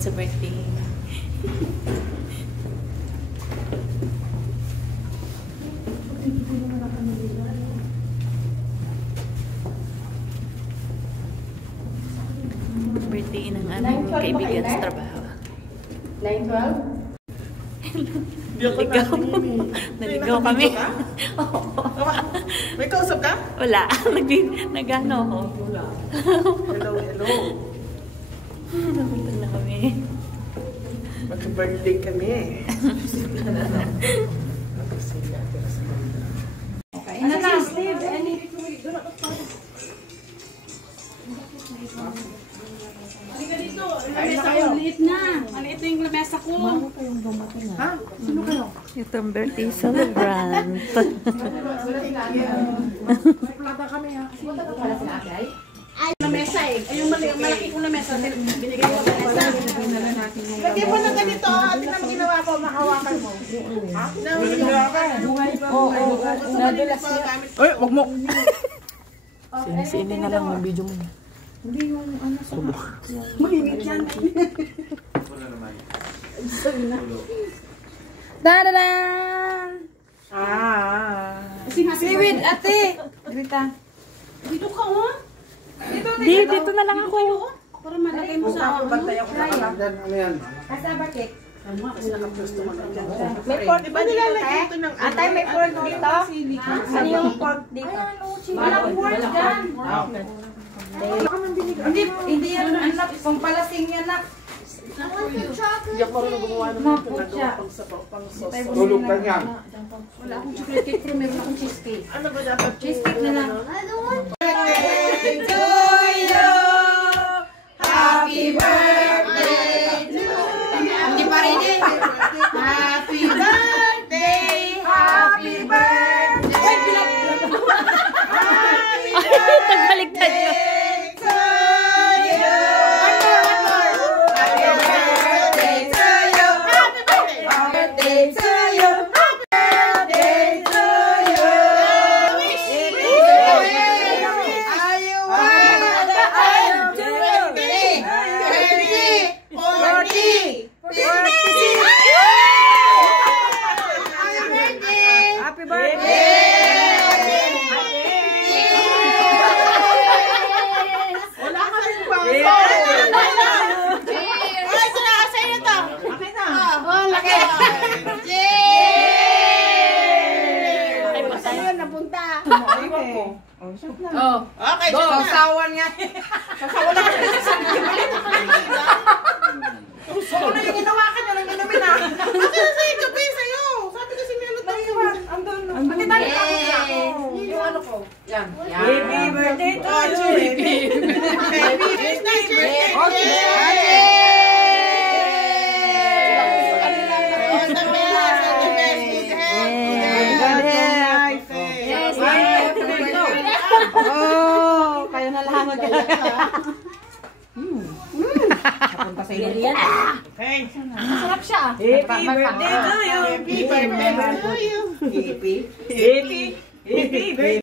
sa birthday. Birthday ng aming kaibigan sa trabaho. 9-12? Naligaw. Naligaw kami. May kausap ka? Wala. Nag-ano ako. Hello, hello. Napunta na kami. Mag-birthday kami. Ano na, Steve? Halika dito. Lamesa ko. Liit na. Maliit na yung lamesa ko. Ha? Sino kayo? Itong birthday celebrant. Plata kami ha. Lamesa eh. Ay, yung malaki kong lamesa. Binigay ko sa lamesa. Lagyan mo na ganito ha. At na ginawa ko, makawakan mo. Ha? Oo. Nadulas niya. Uy, wag mo. Sini na lang yung video mo. Hindi yung ano sa... Maingit yan. Da-da-dan! Seaweed, ate! Rita. Dito ka, oh. Dito na lang ako. Para malagay mo sa Bantay ako na lang. Ano yan? Kasaba cake. Kasi nakapusto mo na dyan. May pork Diba nilalagay ito ng... Atay, may pork dito? Ano yung pork dito? Walang pork dyan. Hindi yan, anak. Pampalasing yan, anak. Hindi ako marunong gumawa ng pang-sauce. Tulog ka niyan. Wala akong chocolate cake, pero meron akong cheesecake. Ano ba dapat? Cheesecake na lang. Birthday to you! Happy birthday to you! Hindi pa rin eh. Happy birthday! Happy birthday! Nagbaliktad yun. to you! One more! Happy birthday to you! Happy birthday to you! Happy birthday to you! Wish you! Ayaw! Ayaw! 20! 40! Happy birthday! Wala ka rin ba? Ay, ito na! Sa'yo ito! Okay na! Oh, laki! Ay, patay. Sa'yo napunta. Oh, okay, go! Sasawan nga. Sasawa na kasi sa Sasawa na yung ginawakan nyo ng inumin ha! Kasi na sa'yo kape sa'yo! Sabi kasi meron tayo. Pati tayo yung ano ko. Yan. Happy birthday to you. Happy birthday! Oh, kayo na lang. Napunta sa inyo. Okay. Masarap siya. Happy birthday to you! Happy birthday to you! Happy birthday.